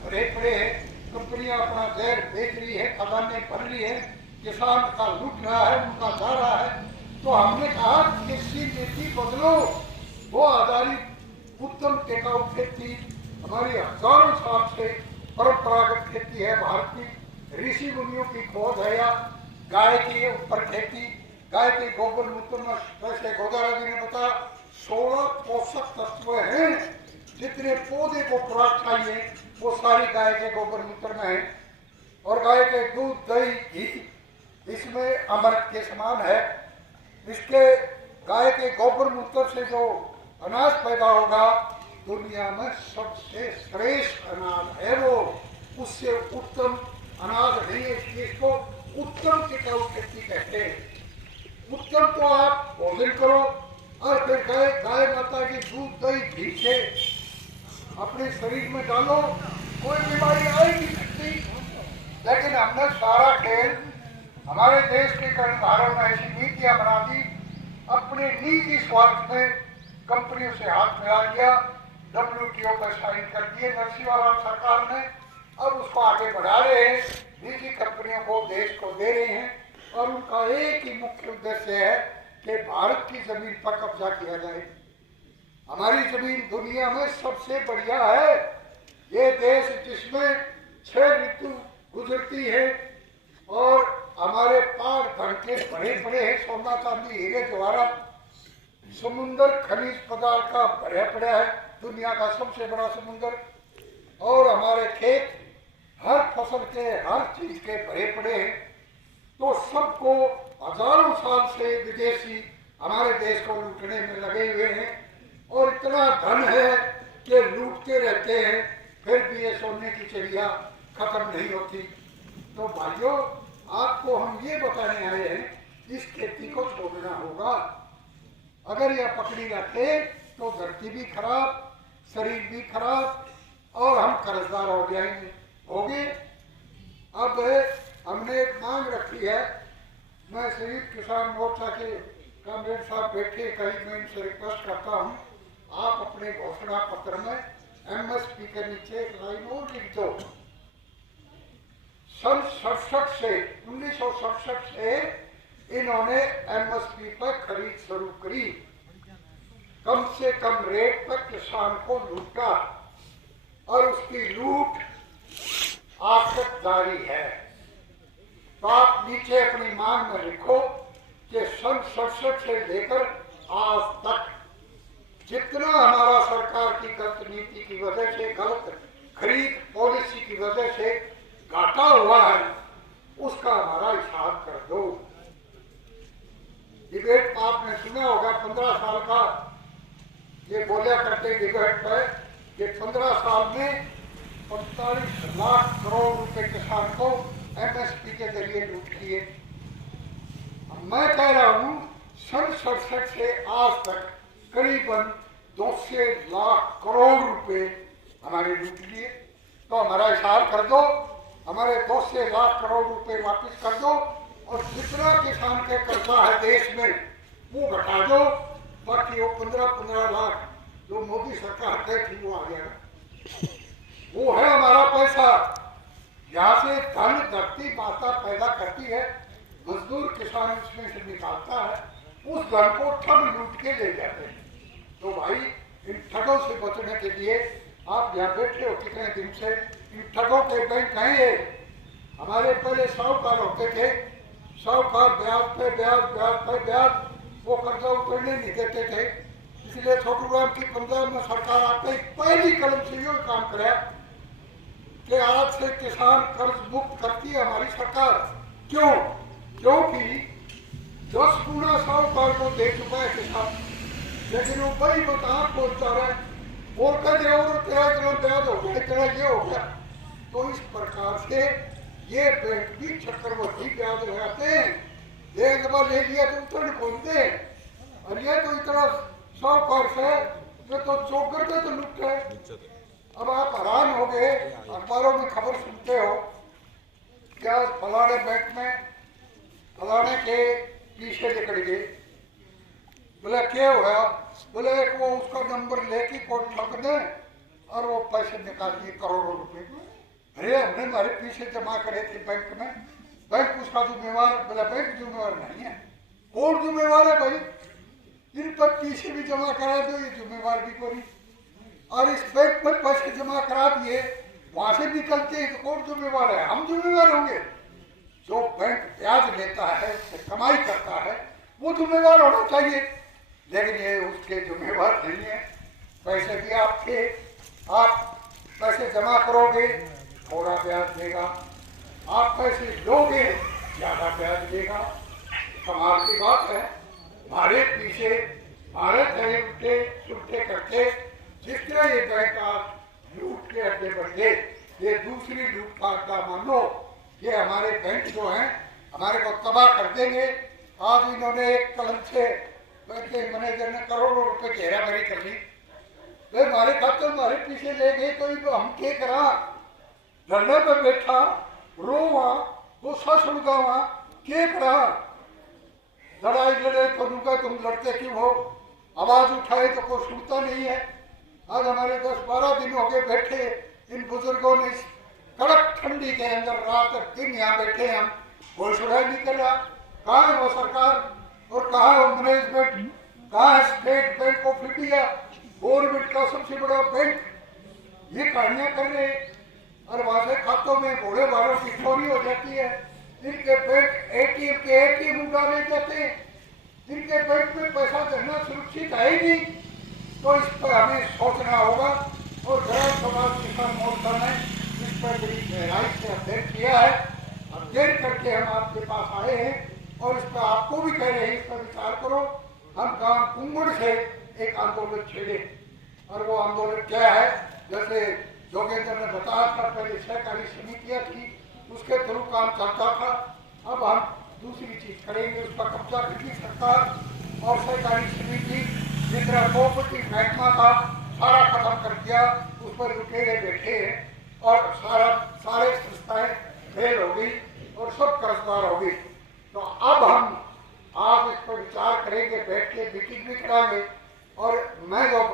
भरे पड़े हैं, कंपनियां अपना जहर बेच रही है, खदानें भर रही है, किसान का लूट रहा है, उनका जा रहा है। तो हमने कहा कृषि नीति बदलो, वो आधारित उत्तम टिकाऊ खेती हमारी हजारों साल से परंपरागत खेती है भारत की, ऋषि मुनियों की खोज है, या गाय के ऊपर खेती, गाय के गोबर मूत्र में, वैसे गोदारा जी ने बताया 16 पोषक तत्व हैं, जितने पौधे को खुराक चाहिए वो सारी गाय के गोबर मूत्र में है। और गाय के दूध, दही, घी इसमें अमृत के समान है। इसके गाय के गोबर मूत्र से जो अनाज पैदा होगा दुनिया में सबसे श्रेष्ठ अनाज है वो, उससे उत्तम अनाज नहीं है, इसको उत्तम टिकाऊ खेती कहते हैं। उत्तम तो आप भोजन करो और फिर गाय माता की दूध, दही, घी से अपने शरीर में डालो, कोई बीमारी आई नहीं सकती। लेकिन हमने सारा खेल हमारे देश के कर्णधारों ने ऐसी नीतियां बना दी, अपने निजी स्वार्थ में कंपनियों से हाथ मिला लिया, WTO पर साइन कर दिए नरसिम्हा राव सरकार ने, अब उसको आगे बढ़ा रहे हैं, निजी कंपनियों को देश को दे रहे हैं और उनका एक ही मुख्य उद्देश्य है कि भारत की जमीन पर कब्जा किया जाए। हमारी जमीन दुनिया में सबसे बढ़िया है, ये देश जिसमें 6 ऋतु गुजरती है और हमारे पहाड़ धन के बड़े बड़े हैं, सोना चांदी हीरे जवाहरात, समुंदर खनिज पदार्थ का भरा पड़ा है, दुनिया का सबसे बड़ा समुंदर, और हमारे खेत हर फसल के हर चीज के भरे पड़े हैं। तो सबको हजारों साल से विदेशी हमारे देश को लूटने में लगे हुए हैं और इतना धन है कि लूटते रहते हैं, फिर भी ये सोने की चिड़िया खत्म नहीं होती। तो भाइयों, आपको हम ये बताने आए हैं इस खेती को छोड़ना होगा। अगर यह पकड़ी रखे तो धरती भी खराब, शरीर भी खराब और हम कर्जदार हो जाएंगे। अब हमने एक मांग रखी है, मैं संयुक्त किसान मोर्चा के कामरेड साहब बैठे, कहीं मैं इनसे रिक्वेस्ट करता हूँ, आप अपने घोषणा पत्र में MSP के नीचे एक लाइन और लिख दो। सन 1967 से इन्होंने MSP पर खरीद शुरू करी, कम से कम रेट पर किसान को लूटा और उसकी लूट आज तक जारी है। तो आप नीचे अपनी मांग में लिखो कि सन 67 से लेकर आज तक जितना हमारा सरकार की गलत नीति की वजह से, गलत खरीद पॉलिसी की वजह से घाटा हुआ है, उसका हमारा हिसाब कर दो। डिबेट आपने सुना होगा, 15 साल का ये बोला करते डिबेट पर कि 15 साल में 45 लाख करोड़ रुपए किसान को MSP के जरिए लूट किए। मैं कह रहा हूं सन 67 से आज तक करीबन 200 लाख करोड़ रुपए हमारे लूट लिए। तो हमारा हिसाब कर दो, हमारे 200 लाख करोड़ रुपए वापस कर दो और जितना किसान के कर्जा है देश में वो घटा दो, बाकी वो 15-15 लाख जो मोदी सरकार तय थी वो आ गया, वो है हमारा पैसा। यहाँ से धन धरती माता पैदा करती है, मजदूर किसान उसमें से निकालता है, उस धन को ठग लूट के ले जाते हैं। तो भाई इन ठगों से बचने के लिए आप यहाँ बैठे हो कितने दिन से, इन ठगों के बैंक हैं। हमारे पहले साहूकार होते थे, साहूकार ब्याज पे ब्याज, ब्याज पे ब्याज, वो कर्जा उतरने नहीं देते थे। इसलिए छोटू राम की पंजाब में सरकार आते ही पहली कदम से यो काम कराया कि आज से किसान कर्ज मुक्त करती है हमारी सरकार। क्यों? क्योंकि 10 गुना साहूकार को दे चुका है किसान, लेकिन वो बड़ी बता पहुंचा रहा है, और कहते और इतना ब्याज हो गया, इतना ये हो गया। तो इस प्रकार से ये बैंक भी चक्रवर्ती ब्याज लगाते हैं, एक बार ले लिया तो उतर खोलते हैं, और ये तो इतना साहूकार से ये तो चौकर पे तो लुट है। अब आप हैरान हो गए, अखबारों में खबर सुनते हो क्या फलाने बैंक में फलाने के पीछे निकल गए, बोले क्या हुआ, बोले एक वो उसका नंबर लेके कोई ठग दे और वो पैसे निकाल दिए करोड़ों रुपए। अरे हमने हमारे पीछे जमा करे थे बैंक में, बैंक उसका जिम्मेवार, बोला बैंक जिम्मेवार नहीं है, कौन जिम्मेवार है भाई? इन पर पीछे भी जमा करा दो, ये जिम्मेवार भी कोई। और इस बैंक में पैसे जमा करा दिए, वहां से निकलते हैं तो कौन जिम्मेवार है? हम जिम्मेवार होंगे। जो बैंक ब्याज लेता है, उससे कमाई करता है, वो जिम्मेवार होना चाहिए। लेकिन ये उसके जिम्मेवार नहीं है। पैसे भी आपके, आप पैसे जमा करोगे थोड़ा ब्याज देगा, आप पैसे लोगे ज्यादा ब्याज देगा। कमाल की बात है। हमारे पीछे हमारे कहे उठे छुट्टे करके जिस तरह ये बैंक आप लूट के अड्डे बढ़ गए, ये दूसरी लूटपाट का मान लो। ये हमारे बैंक जो हैं हमारे को तबाह कर देंगे। आज इन्होंने एक कलम से बैंक के मैनेजर ने करोड़ों रुपए की हेराफेरी कर ली। वे हमारे खाते हमारे पीछे ले गए तो इनको हम क्या करा? धरने पर बैठा रोवा, गुस्सा सुलगावा, क्या करा? लड़ाई लड़े तो उनका तुम लड़ते क्यों हो? आवाज उठाए तो कोई सुनता नहीं है। आज हमारे 10-12 दिन हो गए बैठे, इन बुजुर्गों ने कड़क ठंडी के अंदर रात दिन यहाँ बैठे हम, कोई सुनाई नहीं कर रहा। कहाँ है वो सरकार और कहाँ है वो मैनेजमेंट? कहाँ है state bank of India, government का सबसे बड़ा बैंक? ये कहानियां कर रहे हैं। और वहां से खातों में बूढ़े बालों की चोरी हो जाती है। इनके बैंक एटीएम के एटीएम उड़ा ले जाते हैं। इनके बैंक में पैसा देना सुरक्षित है ही नहीं। तो इस पर हमें सोचना होगा। और गैर समाज किसान मोर्चा ने इस पर बड़ी गहराई से अध्ययन किया है। अध्ययन करके हम आपके पास आए हैं और इस पर आपको भी कह रहे हैं, इस पर विचार करो। हम गांव कुंगड़ से एक आंदोलन छेड़े और वो आंदोलन क्या है? जैसे जोगेंद्र ने बताया था, पहले सहकारी समितियां थी, उसके थ्रू काम चलता था। अब हम दूसरी चीज करेंगे, उसका कब्जा करेगी सरकार। और सहकारी समिति जितना कोऑपरेटिव महकमा था सारा खत्म कर दिया, उस पर लुटेरे बैठे हैं और सारे संस्थाएं फेल हो गई और सब कर्जदार हो गई। तो अब हम आज इस पर विचार करेंगे, बैठ के मीटिंग भी कराएंगे। और मैं जो